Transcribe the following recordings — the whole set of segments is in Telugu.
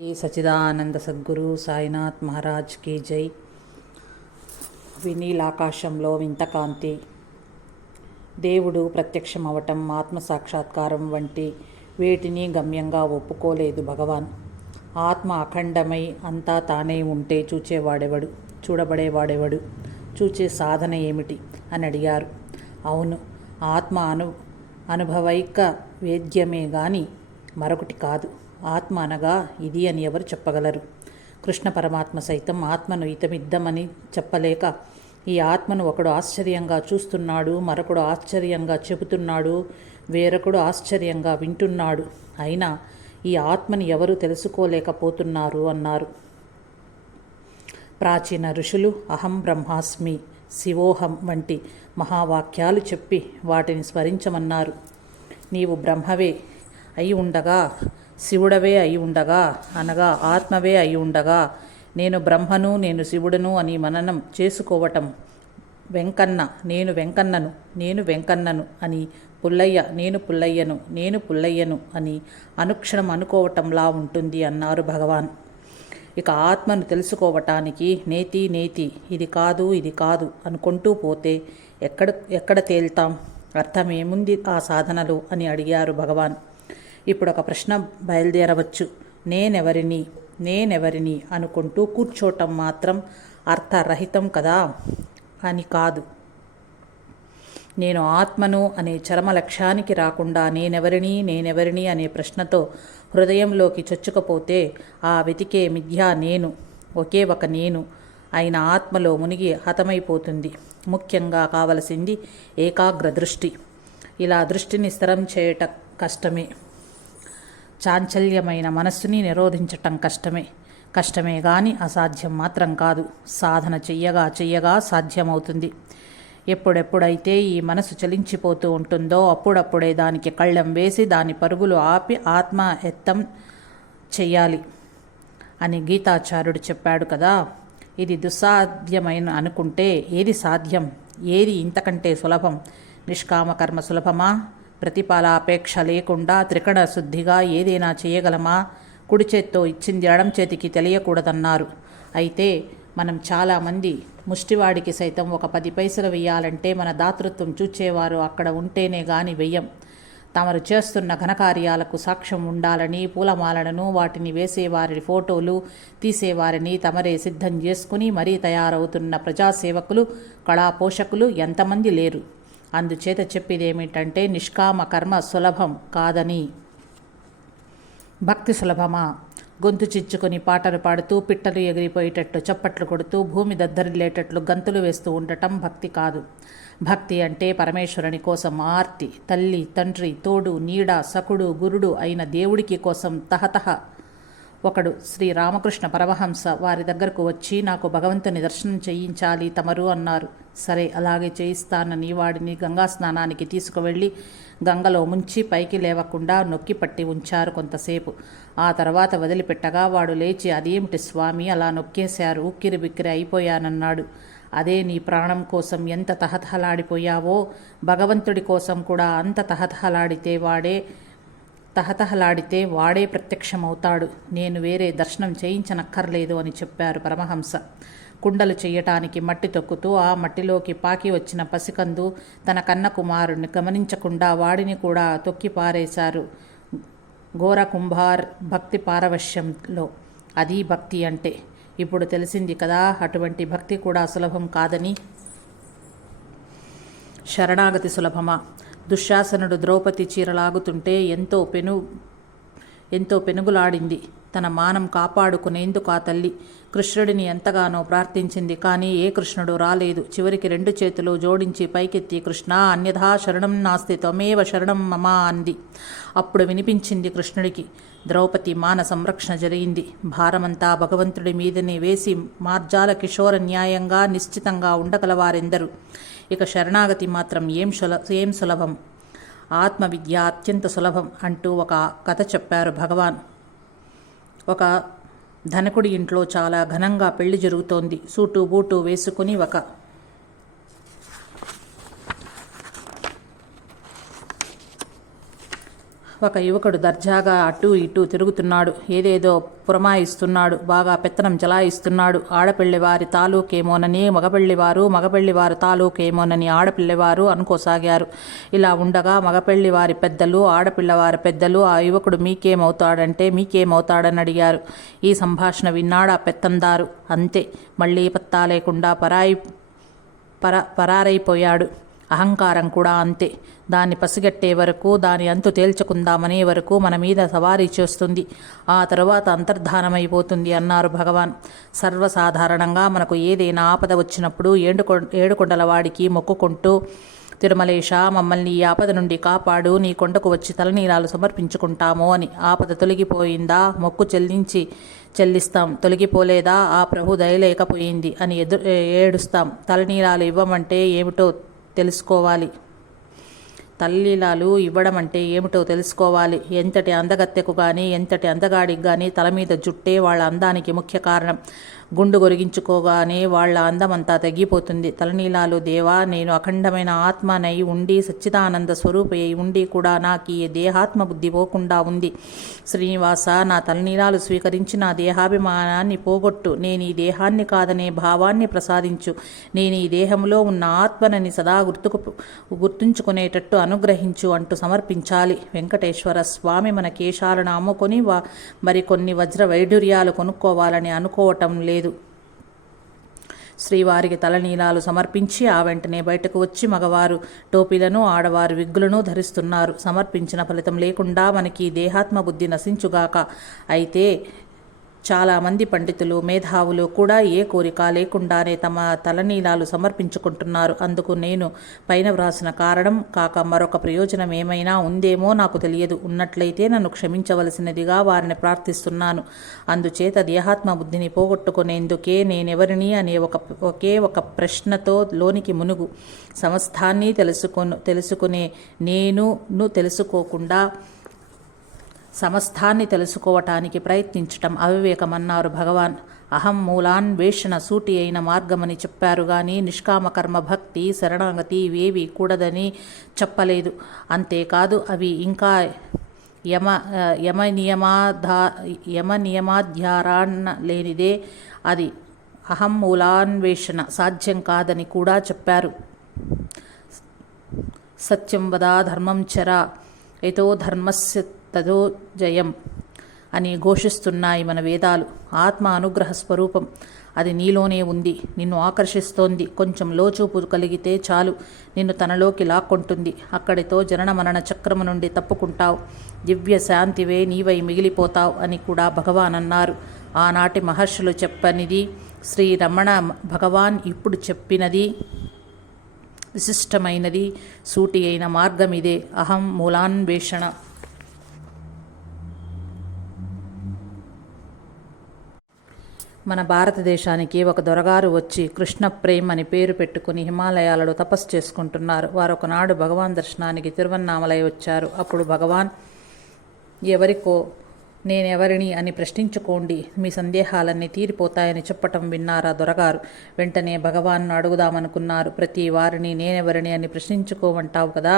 ఈ సచిదానంద సద్గురు సాయినాథ్ మహారాజ్ కీ జై. వినీలాకాశంలో వింతకాంతి. దేవుడు ప్రత్యక్షమవటం, ఆత్మసాక్షాత్కారం వంటి వేటిని గమ్యంగా ఒప్పుకోలేదు భగవాన్. ఆత్మ అఖండమై అంతా తానే ఉంటే చూచేవాడెవడు, చూడబడేవాడెవడు, చూచే సాధన ఏమిటి అని అడిగారు. అవును, ఆత్మ అనుభవైక వేద్యమే గాని మరొకటి కాదు. ఆత్మ అనగా ఇది అని ఎవరు చెప్పగలరు? కృష్ణ పరమాత్మ సైతం ఆత్మను ఇతమిద్దమని చెప్పలేక, ఈ ఆత్మను ఒకడు ఆశ్చర్యంగా చూస్తున్నాడు, మరొకడు ఆశ్చర్యంగా చెబుతున్నాడు, వేరొకడు ఆశ్చర్యంగా వింటున్నాడు, అయినా ఈ ఆత్మని ఎవరు తెలుసుకోలేకపోతున్నారు అన్నారు. ప్రాచీన ఋషులు అహం బ్రహ్మాస్మి, శివోహం వంటి మహావాక్యాలు చెప్పి వాటిని స్మరించమన్నారు. నీవు బ్రహ్మవే అయి ఉండగా, శివుడవే అయి ఉండగా, అనగా ఆత్మవే అయి ఉండగా, నేను బ్రహ్మను, నేను శివుడను అని మననం చేసుకోవటం. వెంకన్న నేను వెంకన్నను, నేను వెంకన్నను అని, పుల్లయ్య నేను పుల్లయ్యను, నేను పుల్లయ్యను అని అనుక్షణం అనుకోవటంలా ఉంటుంది అన్నారు భగవాన్. ఇక ఆత్మను తెలుసుకోవటానికి నేతి నేతి, ఇది కాదు ఇది కాదు అనుకుంటూ పోతే ఎక్కడ తేల్తాం? అర్థమేముంది ఆ సాధనలో అని అడిగారు భగవాన్. ఇప్పుడు ఒక ప్రశ్న బయలుదేరవచ్చు. నేనెవరిని అనుకుంటూ కూర్చోటం మాత్రం అర్థరహితం కదా అని కాదు. నేను ఆత్మను అనే చరమ లక్ష్యానికి రాకుండా నేనెవరిని అనే ప్రశ్నతో హృదయంలోకి చొచ్చుకపోతే ఆ వెతికే మిథ్యా నేను, ఒకే ఒక నేను అయిన ఆత్మలో మునిగి హతమైపోతుంది. ముఖ్యంగా కావలసింది ఏకాగ్ర దృష్టి. ఇలా దృష్టిని స్థిరం చేయట కష్టమే. చాంచల్యమైన మనస్సుని నిరోధించటం కష్టమే గాని అసాధ్యం మాత్రం కాదు. సాధన చెయ్యగా సాధ్యమవుతుంది. ఎప్పుడెప్పుడైతే ఈ మనసు చలించిపోతూ ఉంటుందో అప్పుడప్పుడే దానికి కళ్ళెం వేసి దాని పరుగులు ఆపి ఆత్మ ఎత్తం చెయ్యాలి అని గీతాచార్యుడు చెప్పాడు కదా. ఇది దుస్సాధ్యమైన అనుకుంటే ఏది సాధ్యం? ఏది ఇంతకంటే సులభం? నిష్కామకర్మ సులభమా? ప్రతిఫలాపేక్ష లేకుండా త్రికణ శుద్ధిగా ఏదైనా చేయగలమా? కుడి చేత్తో ఇచ్చింది ఎడం చేతికి తెలియకూడదన్నారు. అయితే మనం చాలామంది ముష్టివాడికి సైతం ఒక 10 పైసలు వెయ్యాలంటే మన దాతృత్వం చూచేవారు అక్కడ ఉంటేనే గాని వెయ్యం. తమరు చేస్తున్న ఘనకార్యాలకు సాక్ష్యం ఉండాలని పూలమాలలను, వాటిని వేసేవారి ఫోటోలు తీసేవారిని తమరే సిద్ధం చేసుకుని మరీ తయారవుతున్న ప్రజాసేవకులు, కళాపోషకులు ఎంతమంది లేరు? అందుచేత చెప్పేదేమిటంటే నిష్కామ కర్మ సులభం కాదని. భక్తి సులభమా? గొంతు చిచ్చుకొని పాటలు పాడుతూ, పిట్టలు ఎగిరిపోయేటట్లు చప్పట్లు కొడుతూ, భూమి దద్దరిల్లేటట్లు గంతులు వేస్తూ ఉండటం భక్తి కాదు. భక్తి అంటే పరమేశ్వరుని కోసం ఆర్తి, తల్లి తండ్రి తోడు నీడ సకుడు గురుడు అయిన దేవుడికి కోసం తహతహ. ఒకడు శ్రీ రామకృష్ణ పరమహంస వారి దగ్గరకు వచ్చి, నాకు భగవంతుని దర్శనం చేయించాలి తమరు అన్నారు. సరే, అలాగే చేయిస్తానని వాడిని గంగా స్నానానికి తీసుకువెళ్ళి గంగలో ముంచి పైకి లేవకుండా నొక్కి పట్టి ఉంచారు కొంతసేపు. ఆ తర్వాత వదిలిపెట్టగా వాడు లేచి, అదేమిటి స్వామి అలా నొక్కేశారు, ఉక్కిరి బిక్కిరి అయిపోయానన్నాడు. అదే నీ ప్రాణం కోసం ఎంత తహతహలాడిపోయావో భగవంతుడి కోసం కూడా అంత తహతహలాడితే వాడే ప్రత్యక్షమవుతాడు. నేను వేరే దర్శనం చేయించనక్కర్లేదు అని చెప్పారు పరమహంస. కుండలు చెయ్యటానికి మట్టి తొక్కుతూ ఆ మట్టిలోకి పాకి వచ్చిన పసికందు తన కన్న కుమారుడిని గమనించకుండా వాడిని కూడా తొక్కి పారేశారు ఘోర కుంభార్ భక్తి పారవశ్యంలో. అది భక్తి అంటే. ఇప్పుడు తెలిసింది కదా అటువంటి భక్తి కూడా సులభం కాదని. శరణాగతి సులభమా? దుశ్శాసనుడు ద్రౌపది చీరలాగుతుంటే ఎంతో పెనుగులాడింది. తన మానం కాపాడుకునేందుకు ఆ తల్లి కృష్ణుడిని ఎంతగానో ప్రార్థించింది. కానీ ఏ కృష్ణుడు రాలేదు. చివరికి 2 చేతులు జోడించి పైకెత్తి, కృష్ణ అన్యథా శరణం నాస్తి త్వమేవ శరణం మమ అంది. అప్పుడు వినిపించింది కృష్ణుడికి. ద్రౌపది మాన సంరక్షణ జరిగింది. భారమంతా భగవంతుడి మీదనే వేసి మార్జాల కిషోర న్యాయంగా నిశ్చితంగా ఉండగలవారెందరు? ఇక శరణాగతి మాత్రం ఏం సులభం? ఆత్మవిద్య అత్యంత సులభం అంటూ ఒక కథ చెప్పారు భగవాన్. ఒక ధనకుడి ఇంట్లో చాలా ఘనంగా పెళ్లి జరుగుతోంది. సూటు బూటు వేసుకుని ఒక ఒక యువకుడు దర్జాగా అటూ ఇటూ తిరుగుతున్నాడు. ఏదేదో పురమాయిస్తున్నాడు. బాగా పెత్తనం చలాయిస్తున్నాడు. ఆడపిల్లివారి తాలూకేమోనని మగపెళ్లివారు తాలూకేమోనని ఆడపిల్లివారు అనుకోసాగారు. ఇలా ఉండగా మగపెళ్లివారి పెద్దలు, ఆడపిల్లవారి పెద్దలు ఆ యువకుడు మీకేమవుతాడని అడిగారు. ఈ సంభాషణ విన్నాడు ఆ పెత్తందారు. అంతే, మళ్ళీ పత్తా లేకుండా పరారైపోయాడు. అహంకారం కూడా అంతే. దాన్ని పసిగట్టే వరకు, దాని అంతు తేల్చుకుందామనే వరకు మన మీద సవారీ చేస్తుంది. ఆ తరువాత అంతర్ధానమైపోతుంది అన్నారు భగవాన్. సర్వసాధారణంగా మనకు ఏదైనా ఆపద వచ్చినప్పుడు ఏడుకొండల వాడికి మొక్కుకుంటూ, తిరుమలేశ, మమ్మల్ని ఈ ఆపద నుండి కాపాడు, నీ కొండకు వచ్చి తలనీలాలు సమర్పించుకుంటాము అని. ఆపద తొలగిపోయిందా? మొక్కు చెల్లిస్తాం. తొలగిపోలేదా? ఆ ప్రభు దయలేకపోయింది అని ఏడుస్తాం. తలనీలాలు ఇవ్వమంటే ఏమిటో తెలుసుకోవాలి. తల్లీలాలు ఇవ్వడం అంటే ఏమిటో తెలుసుకోవాలి. ఎంతటి అందగత్తెకు కానీ, ఎంతటి అందగాడికి కానీ తల మీద జుట్టే వాళ్ళ అందానికి ముఖ్య కారణం. గుండు గొరిగించుకోగానే వాళ్ళ అందమంతా తగ్గిపోతుంది. తలనీలాలు, దేవా, నేను అఖండమైన ఆత్మనై ఉండి, సచ్చిదానంద స్వరూపై ఉండి కూడా నాకు ఈ దేహాత్మ బుద్ధి పోకుండా ఉంది. శ్రీనివాస, నా తలనీలాలు స్వీకరించి నా దేహాభిమానాన్ని పోగొట్టు. నేను ఈ దేహాన్ని కాదనే భావాన్ని ప్రసాదించు. నేను ఈ దేహంలో ఉన్న ఆత్మనని సదా గుర్తుంచుకునేటట్టు అనుగ్రహించు అంటూ సమర్పించాలి. వెంకటేశ్వర స్వామి మన కేశాలను అమ్ముకొని మరికొన్ని వజ్ర వైఢూర్యాలు కొనుక్కోవాలని అనుకోవటం లేదు. శ్రీవారికి తలనీలాలు సమర్పించి ఆ వెంటనే బయటకు వచ్చి మగవారు టోపీలను, ఆడవారు విగ్గులను ధరిస్తున్నారు. సమర్పించిన ఫలితం లేకుండా మనకి దేహాత్మ బుద్ధి నశించుగాక. అయితే చాలామంది పండితులు, మేధావులు కూడా ఏ కోరిక లేకుండానే తమ తలనీలాలు సమర్పించుకుంటున్నారు. అందుకు నేను పైన వ్రాసిన కారణం కాక మరొక ప్రయోజనం ఏమైనా ఉందేమో నాకు తెలియదు. ఉన్నట్లయితే నన్ను క్షమించవలసినదిగా వారిని ప్రార్థిస్తున్నాను. అందుచేత దేహాత్మ బుద్ధిని పోగొట్టుకునేందుకే నేనెవరిని అనే ఒకే ఒక ప్రశ్నతో లోనికి మునుగు. సమస్తాన్ని తెలుసుకునే నేను తెలుసుకోకుండా సమస్తాన్ని తెలుసుకోవటానికి ప్రయత్నించటం అవివేకమన్నారు భగవాన్. అహం మూలాన్వేషణ సూటి అయిన మార్గమని చెప్పారు కానీ నిష్కామకర్మ, భక్తి, శరణాగతి ఇవేవి కూడదని చెప్పలేదు. అంతేకాదు అవి ఇంకా యమనియమాధ్యారాన్న లేనిదే అది అహం మూలాన్వేషణ సాధ్యం కాదని కూడా చెప్పారు. సత్యం వద, ధర్మం చర, యతో ధర్మస్య తదో జయం అని ఘోషిస్తున్నాయి మన వేదాలు. ఆత్మ అనుగ్రహ స్వరూపం. అది నీలోనే ఉంది, నిన్ను ఆకర్షిస్తోంది. కొంచెం లోచూపు కలిగితే చాలు, నిన్ను తనలోకి లాక్కొంటుంది. అక్కడితో జనన మరణ చక్రము నుండి తప్పుకుంటావు. దివ్య శాంతివే నీవై మిగిలిపోతావు అని కూడా భగవాన్ అన్నారు. ఆనాటి మహర్షులు చెప్పనిది శ్రీ రమణ భగవాన్ ఇప్పుడు చెప్పినది విశిష్టమైనది, సూటి అయిన మార్గం ఇదే, అహం మూలాన్వేషణ. మన భారతదేశానికి ఒక దొరగారు వచ్చి కృష్ణ ప్రేమ్ అని పేరు పెట్టుకుని హిమాలయాలలో తపస్సు చేసుకుంటున్నారు. వారు ఒకనాడు భగవాన్ దర్శనానికి తిరువన్నామలై వచ్చారు. అప్పుడు భగవాన్, ఎవరికో నేనెవరిని అని ప్రశ్నించుకోండి, మీ సందేహాలన్నీ తీరిపోతాయని చెప్పటం విన్నారా దొరగారు. వెంటనే భగవాన్ను అడుగుదామనుకున్నారు. ప్రతి వారిని నేనెవరిని అని ప్రశ్నించుకోమంటావు కదా,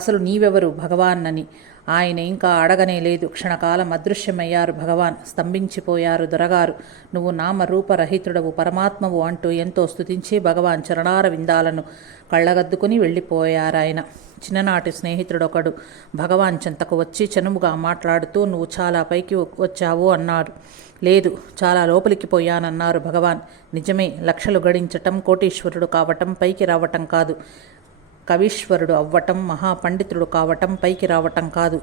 అసలు నీవెవరు భగవాన్ అని. ఆయన ఇంకా అడగనే లేదు. క్షణకాలం అదృశ్యమయ్యారు భగవాన్. స్తంభించిపోయారు దొరగారు. నువ్వు నామరూపరహితుడవు, పరమాత్మవు అంటూ ఎంతో స్తుతించి భగవాన్ చరణార విందాలను కళ్ళగద్దుకుని వెళ్ళిపోయారాయన. చిన్ననాటి స్నేహితుడొకడు భగవాన్ చెంతకు వచ్చి చనుముగా మాట్లాడుతూ, నువ్వు చాలా పైకి వచ్చావు అన్నాడు. లేదు, చాలా లోపలికి పోయానన్నారు భగవాన్. నిజమే, లక్షలు గడించటం, కోటీశ్వరుడు కావటం పైకి రావటం కాదు. కవీశ్వరుడు అవ్వటం, మహాపండితుడు కావటం పైకి రావటం కాదు.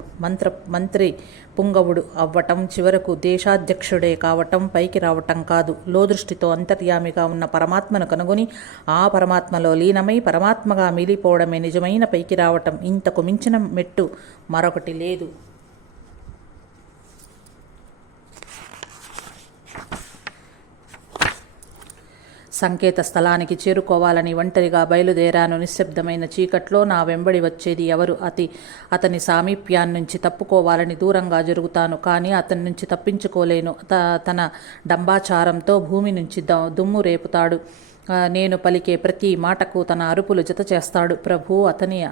మంత్రి పుంగవుడు అవ్వటం, చివరకు దేశాధ్యక్షుడే కావటం పైకి రావటం కాదు. లోదృష్టితో అంతర్యామిగా ఉన్న పరమాత్మను కనుగొని ఆ పరమాత్మలో లీనమై పరమాత్మగా మిగిలిపోవడమే నిజమైన పైకి రావటం. ఇంతకు మించిన మెట్టు మరొకటి లేదు. సంకేత స్థలానికి చేరుకోవాలని ఒంటరిగా బయలుదేరాను. నిశ్శబ్దమైన చీకట్లో నా వెంబడి వచ్చేది ఎవరు? అతని సామీప్యాన్నించి తప్పుకోవాలని దూరంగా జరుగుతాను, కానీ అతని నుంచి తప్పించుకోలేను. తన డంబాచారంతో భూమి నుంచి దుమ్ము రేపుతాడు. నేను పలికే ప్రతి మాటకు తన అరుపులు జత చేస్తాడు. ప్రభు,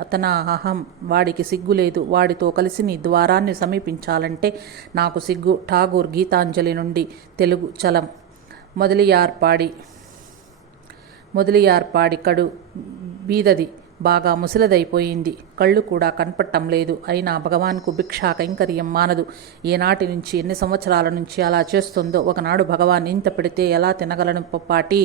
అతన అహం, వాడికి సిగ్గు లేదు. వాడితో కలిసి నీ ద్వారాన్ని సమీపించాలంటే నాకు సిగ్గు. ఠాగూర్ గీతాంజలి నుండి తెలుగు చలం. మొదలియార్పాడి కడు బీదది, బాగా ముసలిదైపోయింది. కళ్ళు కూడా కనపట్టం లేదు. అయినా భగవాన్కు భిక్షా కైంకర్యం మానదు. ఏనాటి నుంచి, ఎన్ని సంవత్సరాల నుంచి అలా చేస్తుందో. ఒకనాడు భగవాన్ ఇంత పెడితే ఎలా తినగలను పాటి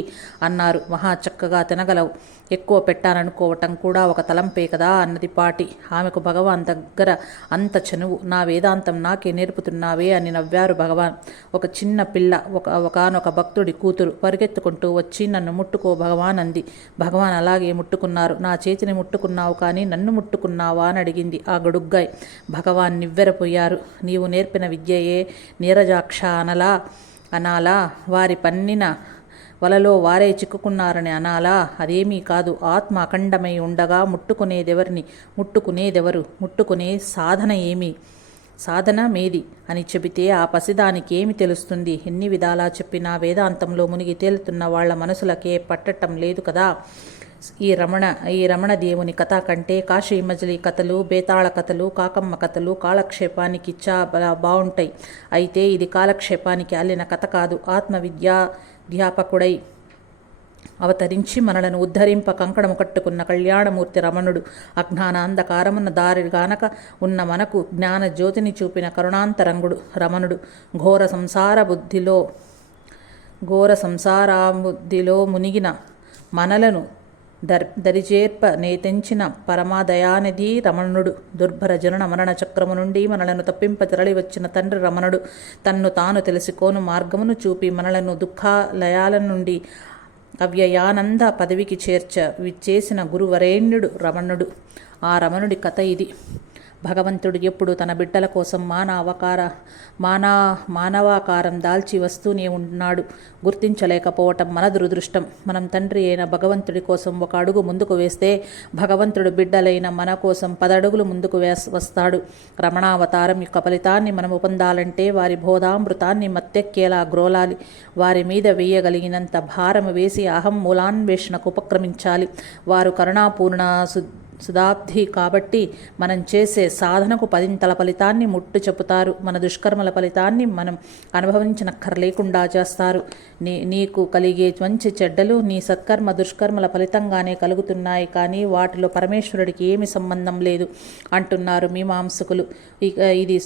అన్నారు. మహా చక్కగా తినగలవు, ఎక్కువ పెట్టాననుకోవటం కూడా ఒక తలంపే కదా అన్నది పాటి. ఆమెకు భగవాన్ దగ్గర అంత చనువు. నా వేదాంతం నాకే నేర్పుతున్నావే అని నవ్వారు భగవాన్. ఒక చిన్న పిల్ల, ఒకనొక భక్తుడి కూతురు పరిగెత్తుకుంటూ వచ్చి నన్ను ముట్టుకో భగవాన్ అంది. భగవాన్ అలాగే ముట్టుకున్నారు. నా చేతిని ముట్టుకున్నావు కానీ నన్ను ముట్టుకున్నావా అని అడిగింది ఆ గడుగ్గాయ్. భగవాన్ నివ్వెరపోయారు. నీవు నేర్పిన విద్యయే నీరజాక్ష అనాలా? వారి పన్నిన వలలో వారే చిక్కుకున్నారని అనాలా? అదేమీ కాదు. ఆత్మ అఖండమై ఉండగా ముట్టుకునేదెవరు? ముట్టుకునే సాధన ఏమి? సాధన మేది అని చెబితే ఆ పసిదానికి ఏమి తెలుస్తుంది? ఎన్ని విధాలా చెప్పినా వేదాంతంలో మునిగి తేలుతున్న వాళ్ల మనసులకే పట్టటం లేదు కదా. ఈ రమణ దేవుని కథ కంటే కాశీ మజిలీ కథలు, బేతాళ కథలు, కాకమ్మ కథలు కాలక్షేపానికి బాగుంటాయి. అయితే ఇది కాలక్షేపానికి అల్లిన కథ కాదు. ఆత్మవిద్యాధ్యాపకుడై అవతరించి మనలను ఉద్ధరింప కంకణము కట్టుకున్న కళ్యాణమూర్తి రమణుడు. అజ్ఞాన అంధకారమున్న దారి గానక ఉన్న మనకు జ్ఞాన జ్యోతిని చూపిన కరుణాంతరంగుడు రమణుడు. ఘోర సంసారాబుద్ధిలో మునిగిన మనలను దరిచేర్ప నేతెంచిన పరమాదయానిధి రమణుడు. దుర్భర జనన మరణ చక్రము నుండి మనలను తప్పింప తెరలి వచ్చిన తండ్రి రమణుడు. తన్ను తాను తెలుసుకోను మార్గమును చూపి మనలను దుఃఖాలయాల నుండి అవ్యయానంద పదవికి చేసిన గురువరేణ్యుడు రమణుడు. ఆ రమణుడి కథ ఇది. భగవంతుడు ఎప్పుడు తన బిడ్డల కోసం మానవాకారం దాల్చి వస్తూనే ఉన్నాడు. గుర్తించలేకపోవటం మన దురదృష్టం. మనం తండ్రి అయిన భగవంతుడి కోసం ఒక అడుగు ముందుకు వేస్తే భగవంతుడు బిడ్డలైన మన కోసం 10 అడుగులు ముందుకు వస్తాడు. రమణావతారం యొక్క ఫలితాన్ని మనము పొందాలంటే వారి బోధామృతాన్ని మత్తెక్కేలా గ్రోలాలి. వారి మీద వేయగలిగినంత భారము వేసి అహం మూలాన్వేషణకు ఉపక్రమించాలి. వారు కరుణాపూర్ణ సుధాబ్ది కాబట్టి మనం చేసే సాధనకు 10 ఫలితాన్ని ముట్టు చెబుతారు. మన దుష్కర్మల ఫలితాన్ని మనం అనుభవించనక్కర్లేకుండా చేస్తారు. నీకు కలిగే మంచి చెడ్డలు నీ సత్కర్మ దుష్కర్మల ఫలితంగానే కలుగుతున్నాయి, కానీ వాటిలో పరమేశ్వరుడికి ఏమి సంబంధం లేదు అంటున్నారు మీమాంసకులు. ఇది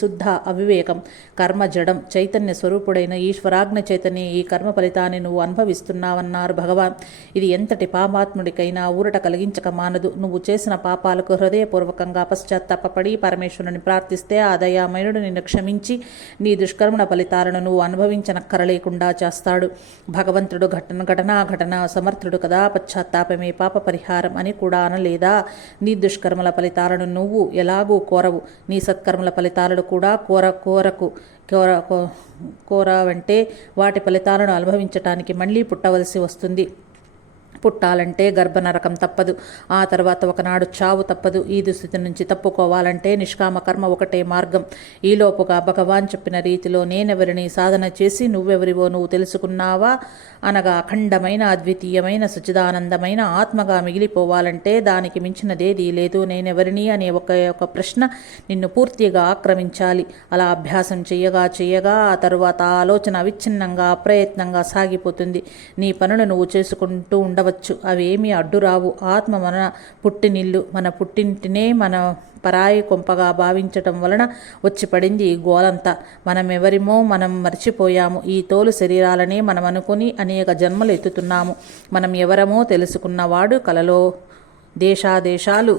శుద్ధ అవివేకం. కర్మ జడం. చైతన్య స్వరూపుడైన ఈశ్వరాజ్ఞ చైతన్య ఈ కర్మ ఫలితాన్ని నువ్వు అనుభవిస్తున్నావన్నారు భగవాన్. ఇది ఎంతటి పాపాత్ముడికైనా ఊరట కలిగించక మానదు. నువ్వు చేసిన పాపాలకు హృదయపూర్వకంగా పశ్చాత్తాపడి పరమేశ్వరుని ప్రార్థిస్తే ఆ దయామయుడు నిన్ను క్షమించి నీ దుష్కర్మల ఫలితాలను నువ్వు అనుభవించనక్కరలేకుండా చేస్తాడు. భగవంతుడు ఘటన సమర్థుడు కదా. పశ్చాత్తాపమే పాప పరిహారం అని కూడా అనలేదా? నీ దుష్కర్మల ఫలితాలను నువ్వు ఎలాగూ కోరవు. నీ సత్కర్మల ఫలితాలను కూడా కోరవంటే వాటి ఫలితాలను అనుభవించటానికి మళ్ళీ పుట్టవలసి వస్తుంది. పుట్టాలంటే గర్భనరకం తప్పదు. ఆ తర్వాత ఒకనాడు చావు తప్పదు. ఈ దుస్థితి నుంచి తప్పుకోవాలంటే నిష్కామ కర్మ ఒకటే మార్గం. ఈలోపుగా భగవాన్ చెప్పిన రీతిలో నేనెవరిని సాధన చేసి నువ్వెవరివో నువ్వు తెలుసుకున్నావా అనగా అఖండమైన అద్వితీయమైన సచ్చిదానందమైన ఆత్మగా మిగిలిపోవాలంటే దానికి మించినదేదీ లేదు. నేనెవరిని అనే ఒక ప్రశ్న నిన్ను పూర్తిగా ఆక్రమించాలి. అలా అభ్యాసం చేయగా ఆ తరువాత ఆలోచన అవిచ్ఛిన్నంగా అప్రయత్నంగా సాగిపోతుంది. నీ పనులు నువ్వు చేసుకుంటూ ఉండవచ్చు. అవేమీ అడ్డురావు. ఆత్మ మన పుట్టినిల్లు. మన పుట్టింటినే మన పరాయి కొంపగా భావించటం వలన వచ్చి పడింది ఈ గోలంతా. మనమెవరిమో మనం మర్చిపోయాము. ఈ తోలు శరీరాలనే మనం అనుకుని అనేక జన్మలు ఎత్తుతున్నాము. మనం ఎవరమో తెలుసుకున్నవాడు కలలో దేశాలు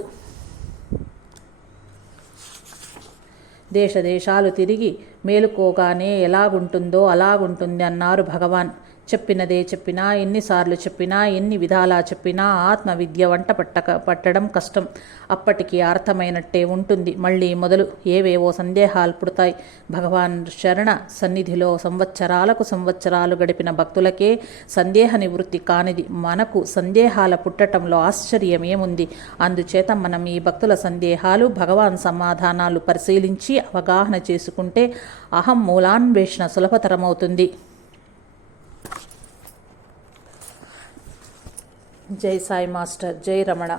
తిరిగి మేలుకోగానే ఎలాగుంటుందో అలాగుంటుంది అన్నారు భగవాన్. చెప్పినా ఎన్నిసార్లు చెప్పినా ఎన్ని విధాలా చెప్పినా ఆత్మ విద్య వంట పట్టడం కష్టం. అప్పటికి అర్థమైనట్టే ఉంటుంది. మళ్ళీ మొదలు ఏవేవో సందేహాలు పుడతాయి. భగవాన్ శరణ సన్నిధిలో సంవత్సరాలు గడిపిన భక్తులకే సందేహ నివృత్తి కానిది. మనకు సందేహాల పుట్టటంలో ఆశ్చర్యం ఏముంది? అందుచేత మనం ఈ భక్తుల సందేహాలు భగవాన్ సమాధానాలు పరిశీలించి అవగాహన చేసుకుంటే అహం మూలాన్వేషణ సులభతరమవుతుంది. జై సాయి మాస్టర్, జై రమణ.